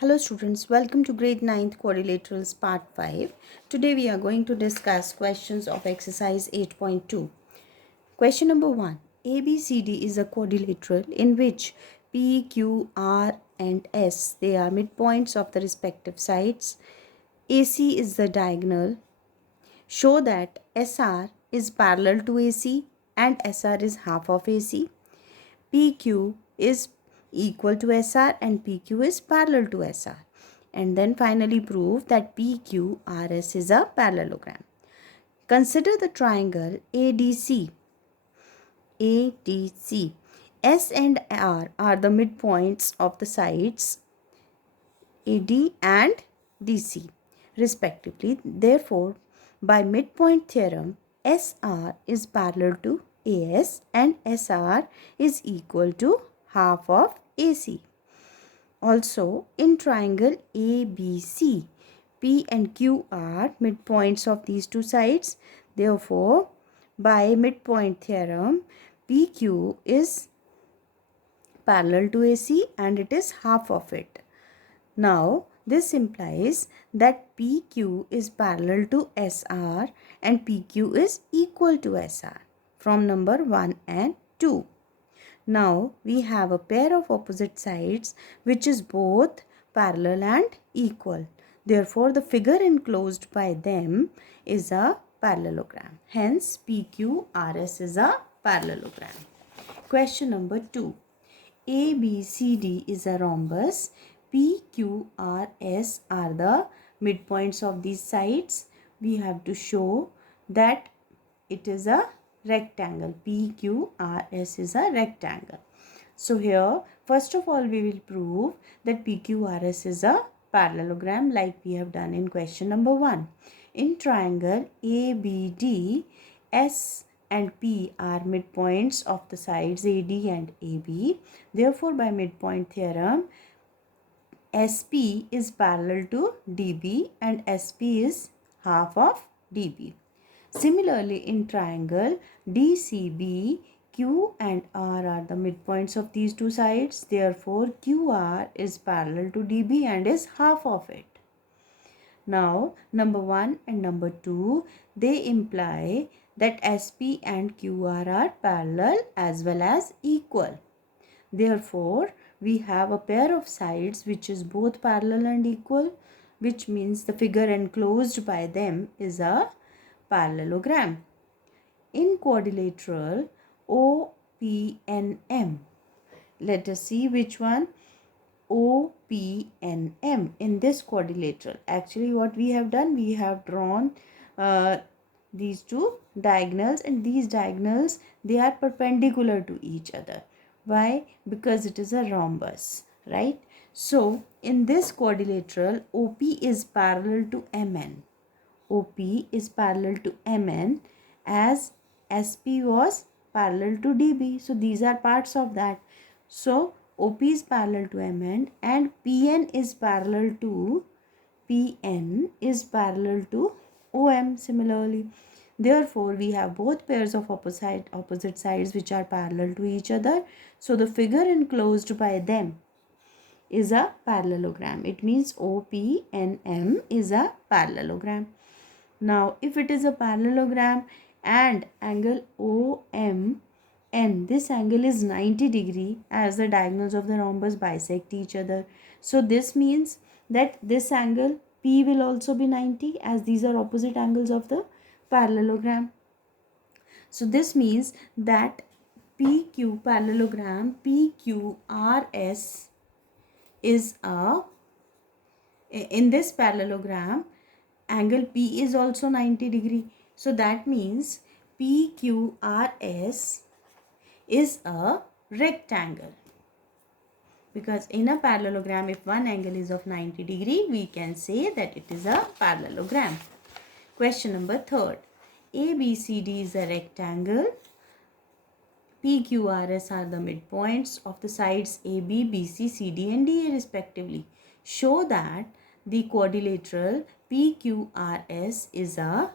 Hello students, welcome to grade 9th quadrilaterals part 5. Today we are going to discuss questions of exercise 8.2. Question number 1. ABCD is a quadrilateral in which P, Q, R and S, they are midpoints of the respective sides. AC is the diagonal. Show that SR is parallel to AC and SR is half of AC. PQ is equal to SR and PQ is parallel to SR. And then finally prove that PQRS is a parallelogram. Consider the triangle ADC. ADC. S and R are the midpoints of the sides AD and DC respectively. Therefore, by midpoint theorem, SR is parallel to AS and SR is equal to half of AC. Also, in triangle ABC, P and Q are midpoints of these two sides. Therefore, by midpoint theorem, PQ is parallel to AC and it is half of it. Now, this implies that PQ is parallel to SR and PQ is equal to SR from number 1 and 2. Now, we have a pair of opposite sides which is both parallel and equal. Therefore, the figure enclosed by them is a parallelogram. Hence, PQRS is a parallelogram. Question number 2. ABCD is a rhombus. PQRS are the midpoints of these sides. We have to show that it is a rectangle. PQRS is a rectangle. So here, first of all, we will prove that PQRS is a parallelogram like we have done in question number 1. In triangle ABD, S and P are midpoints of the sides AD and AB. Therefore, by midpoint theorem, SP is parallel to DB and SP is half of DB. Similarly, in triangle DCB, Q and R are the midpoints of these two sides. Therefore, QR is parallel to DB and is half of it. Now, number 1 and number 2, they imply that SP and QR are parallel as well as equal. Therefore, we have a pair of sides which is both parallel and equal, which means the figure enclosed by them is a parallelogram. In quadrilateral OPNM, let us see which one. OPNM in this quadrilateral. Actually, what we have done, we have drawn these two diagonals, and these diagonals, they are perpendicular to each other. Why? Because it is a rhombus, right? So, in this quadrilateral, OP is parallel to MN. OP is parallel to MN as SP was parallel to DB. So, these are parts of that. So, OP is parallel to MN and PN is parallel to OM similarly. Therefore, we have both pairs of opposite sides which are parallel to each other. So, the figure enclosed by them is a parallelogram. It means OPNM is a parallelogram. Now, if it is a parallelogram and angle OMN, this angle is 90 degree as the diagonals of the rhombus bisect each other. So, this means that this angle P will also be 90 as these are opposite angles of the parallelogram. So, this means that PQ parallelogram PQRS is in this parallelogram, angle P is also 90 degree. So that means PQRS is a rectangle. Because in a parallelogram, if one angle is of 90 degree, we can say that it is a parallelogram. Question number 3. ABCD is a rectangle. PQRS are the midpoints of the sides AB, BC, CD and DA respectively. Show that the quadrilateral PQRS is a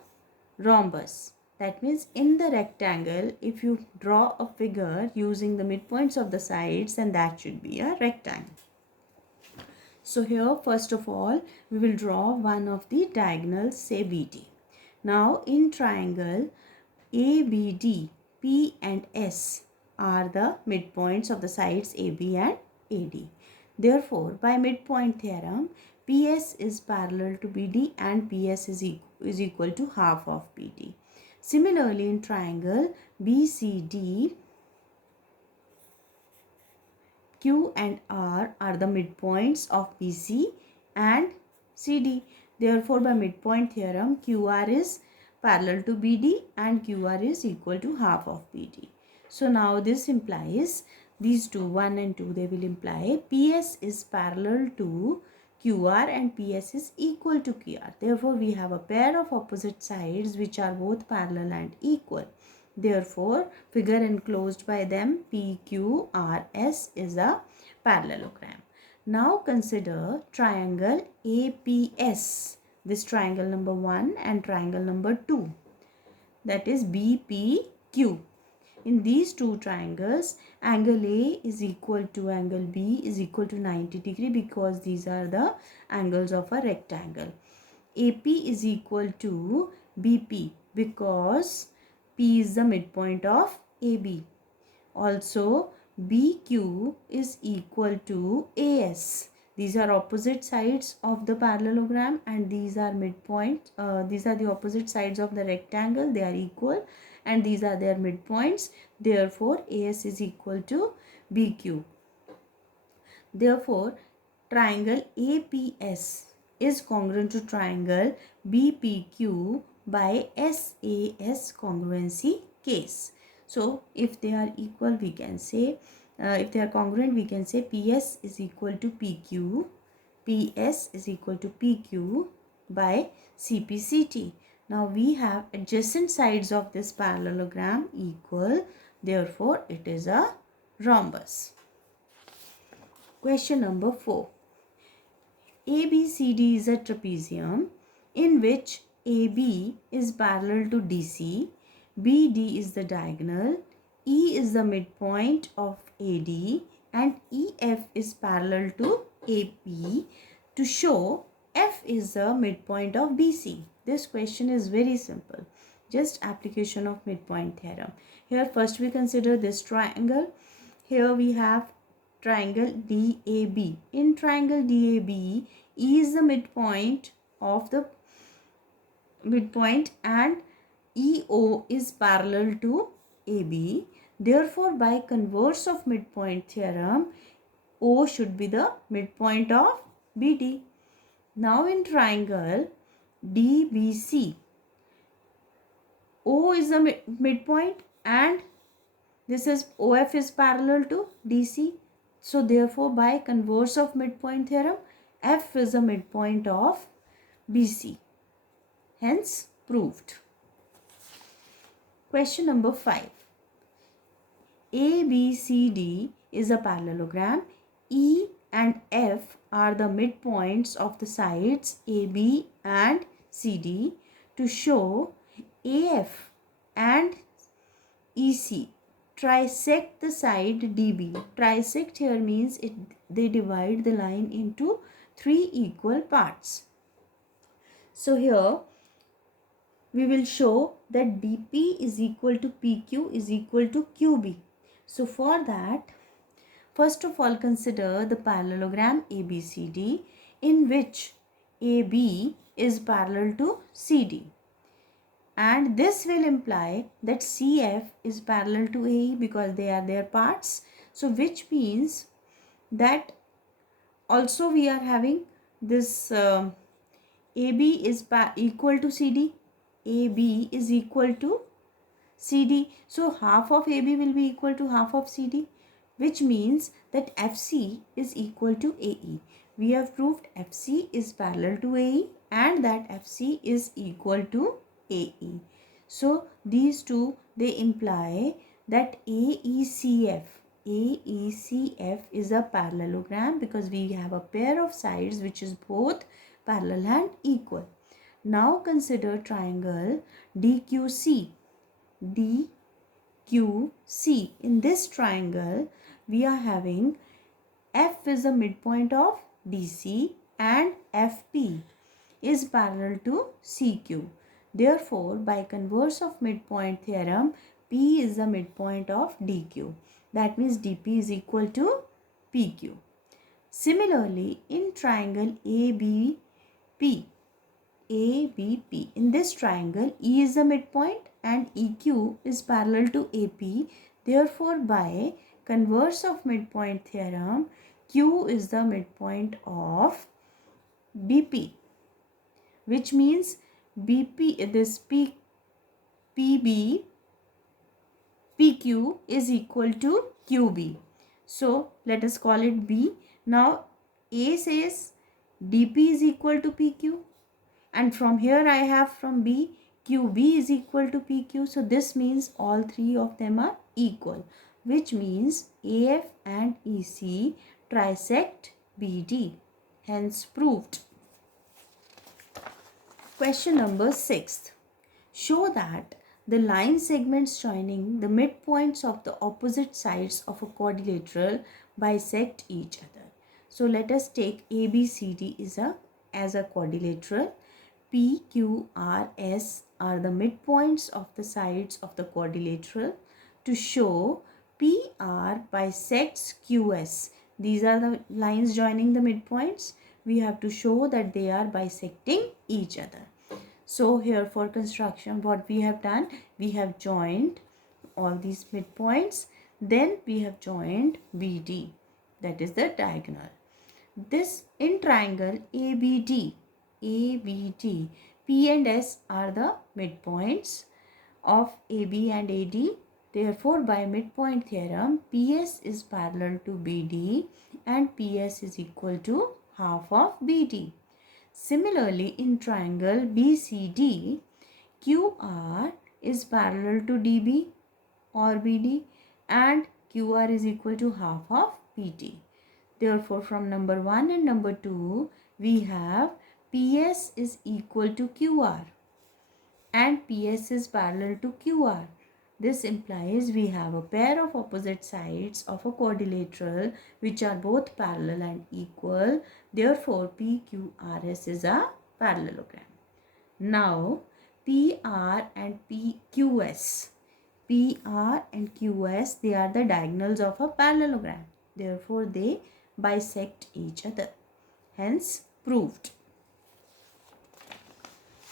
rhombus. That means in the rectangle, if you draw a figure using the midpoints of the sides, then that should be a rectangle. So here first of all we will draw one of the diagonals, say BD. Now in triangle ABD, P and S are the midpoints of the sides AB and AD. Therefore, by midpoint theorem, PS is parallel to BD and PS is equal to half of BD. Similarly, in triangle BCD, Q and R are the midpoints of BC and CD. Therefore, by midpoint theorem, QR is parallel to BD and QR is equal to half of BD. So, now this implies these two, 1 and 2, they will imply PS is parallel to QR and PS is equal to QR. Therefore, we have a pair of opposite sides which are both parallel and equal. Therefore, figure enclosed by them PQRS is a parallelogram. Now consider triangle APS. This triangle number 1 and triangle number 2. That is BPQ. In these two triangles, angle A is equal to angle B is equal to 90 degree because these are the angles of a rectangle. AP is equal to BP because P is the midpoint of AB. Also, BQ is equal to AS. These are opposite sides of the parallelogram and these are midpoint. These are the opposite sides of the rectangle. They are equal and these are their midpoints. Therefore, AS is equal to BQ. Therefore, triangle APS is congruent to triangle BPQ by SAS congruency case. So, if they are equal, we can say, if they are congruent, we can say PS is equal to PQ, PS is equal to PQ by CPCT. Now, we have adjacent sides of this parallelogram equal, therefore, it is a rhombus. Question number 4. ABCD is a trapezium in which AB is parallel to DC, BD is the diagonal, E is the midpoint of AD and EF is parallel to AP to show F is the midpoint of BC. This question is very simple. Just application of midpoint theorem. Here first we consider this triangle. Here we have triangle DAB. In triangle DAB, E is the midpoint of the midpoint and EO is parallel to AB. Therefore, by converse of midpoint theorem, O should be the midpoint of BD. Now in triangle DBC, O is the midpoint and this is OF is parallel to DC. So therefore, by converse of midpoint theorem, F is the midpoint of BC. Hence proved. Question number 5. ABCD is a parallelogram. E and F are the midpoints of the sides AB and CD to show AF and EC trisect the side DB. Trisect here means they divide the line into 3 equal parts. So here we will show that DP is equal to PQ is equal to QB. So for that, first of all consider the parallelogram ABCD in which AB is parallel to CD. And this will imply that CF is parallel to AE because they are their parts. So which means that also we are having this AB is equal to CD. AB is equal to CD. So half of AB will be equal to half of CD, which means that FC is equal to AE. We have proved FC is parallel to AE and that FC is equal to AE. So these two, they imply that AECF is a parallelogram because we have a pair of sides which is both parallel and equal. Now consider triangle DQC. In this triangle, we are having F is the midpoint of DC and FP is parallel to CQ. Therefore, by converse of midpoint theorem, P is the midpoint of DQ. That means DP is equal to PQ. Similarly, in triangle ABP, in this triangle, E is the midpoint and EQ is parallel to AP. Therefore, by converse of midpoint theorem, Q is the midpoint of BP, which means PQ is equal to QB. So let us call it B. Now A says DP is equal to PQ, and from here I have from B QB is equal to PQ. So this means all three of them are equal, which means AF and EC trisect BD. Hence proved. Question number 6. Show that the line segments joining the midpoints of the opposite sides of a quadrilateral bisect each other. So let us take ABCD as a quadrilateral. P, Q, R, S are the midpoints of the sides of the quadrilateral. To show PR bisects QS, these are the lines joining the midpoints. We have to show that they are bisecting each other. So here for construction, what we have done, we have joined all these midpoints. Then we have joined BD, that is the diagonal. This in triangle ABD, P and S are the midpoints of AB and AD. Therefore, by midpoint theorem, PS is parallel to BD and PS is equal to half of BD. Similarly, in triangle BCD, QR is parallel to DB or BD and QR is equal to half of PT. Therefore, from number 1 and number 2, we have PS is equal to QR and PS is parallel to QR. This implies we have a pair of opposite sides of a quadrilateral which are both parallel and equal. Therefore, PQRS is a parallelogram. Now, PR and PQS. PR and QS, they are the diagonals of a parallelogram. Therefore, they bisect each other. Hence, proved.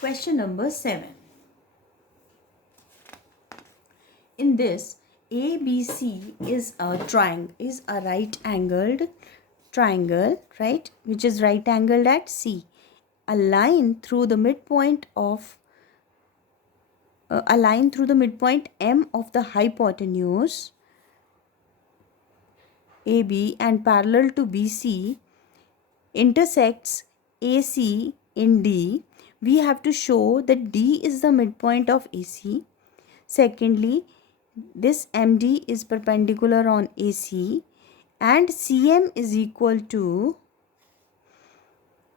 Question number 7. In this, ABC is a triangle, is a right angled triangle, right, which is right angled at C. A line through the midpoint M of the hypotenuse AB and parallel to BC intersects AC in D. We have to show that D is the midpoint of AC. Secondly, this MD is perpendicular on AC and CM is equal to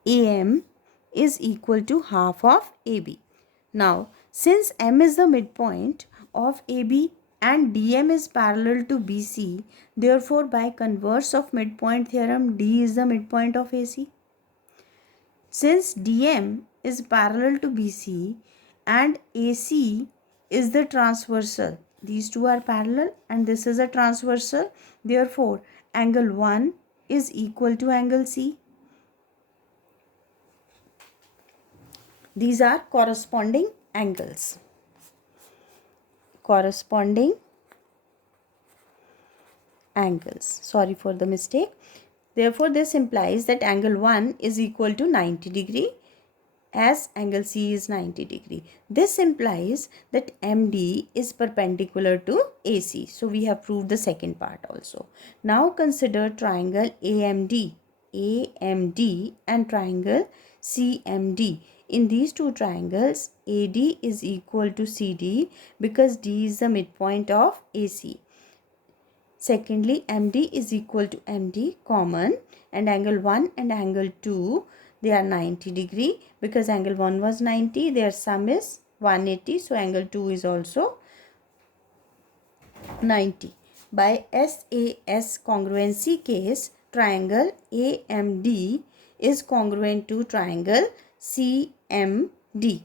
AM is equal to half of AB. Now, since M is the midpoint of AB and DM is parallel to BC, therefore by converse of midpoint theorem, D is the midpoint of AC. Since DM is parallel to BC and AC is the transversal, these two are parallel and this is a transversal, therefore angle 1 is equal to angle C. These are corresponding angles. Sorry for the mistake. Therefore, this implies that angle 1 is equal to 90 degree as angle C is 90 degree. This implies that MD is perpendicular to AC. So, we have proved the second part also. Now, consider triangle AMD and triangle CMD. In these two triangles, AD is equal to CD because D is the midpoint of AC. Secondly, MD is equal to MD common, and angle 1 and angle 2, they are 90 degree because angle 1 was 90, their sum is 180. So, angle 2 is also 90. By SAS congruency case, triangle AMD is congruent to triangle CMD.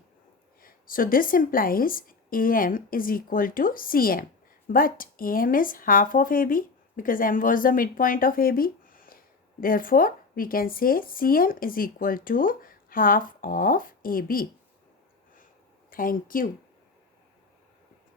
So this implies AM is equal to CM. But AM is half of AB because M was the midpoint of AB. Therefore, we can say CM is equal to half of AB. Thank you.